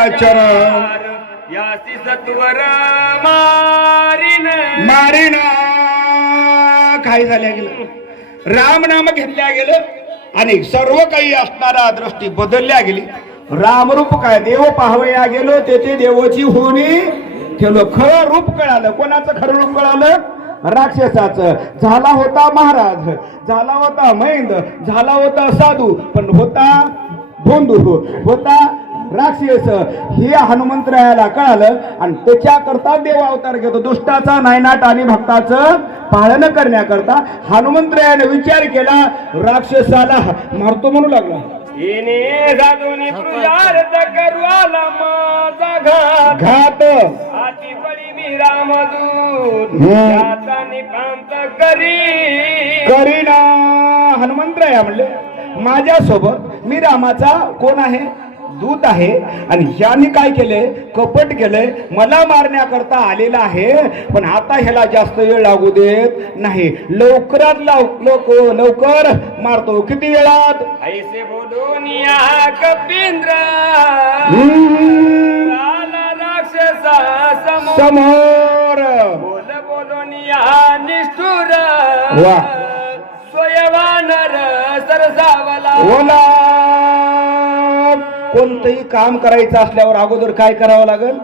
निशाचर यासी सत्वर Marin. Marina. काय झाल्या गेलं. राम नाम घेतल्या गेलं आणि सर्व काही असणारा दृष्टी बदलल्या गेली. रामरूप काय देव पाहवया गेलो तेथे देवाची होणी केलं. खरं रूप कळालं. कोणाचं खरं रूप कळालं? राक्षसाचं. झाला होता महाराज झाला होता मैंद झाला होता साधू पण होता भोंदू होता राक्षस हे हनुमंतरायाला कळालं आणि त्याच्याकरता देव अवतार घेतो. दुष्टाचा नायनाट आणि भक्ताचं पालन करण्याकरता हनुमंतरायाने विचार केला राक्षसाला मारतो म्हणू लागला. घात. करीना. हनुमंतराया म्हणले माझ्यासोबत मी रामाचा कोण आहे? दूत आहे. आणि ह्याने काय केले? कपट केलंय मला मारण्याकरता आलेला आहे. पण आता ह्याला जास्त वेळ लागू देत नाही. लवकरात लाव लोक लवकर मारतो. किती वेळात? ऐसे बोलून या कपिंद्र. समोर. बोल बोलून या निष्ठुर. स्वयवानर सरसावला. ओला कोणतंही काम करायचं असल्यावर अगोदर काय करावं लागेल?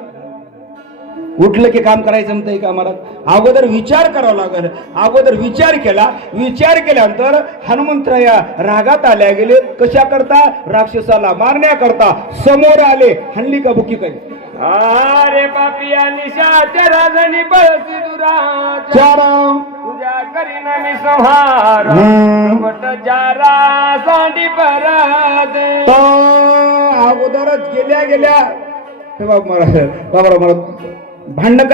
उठलं की काम करायचं म्हणतंय का मला अगोदर विचार करावा लागेल. अगोदर विचार केला. विचार केल्यानंतर हनुमंतराया रागात आल्या गेले. कशा करता? राक्षसाला मारण्याकरता. समोर आले. हल्ली का बुकी काही? अरे पापिया निशाच्या राजनी बळसी दुराचा चार तुझ्या करीन मी संहार. जारा सांडी परत अगोदरच गेल्या गेल्या. हे बाबा मला बाबा मला भांडण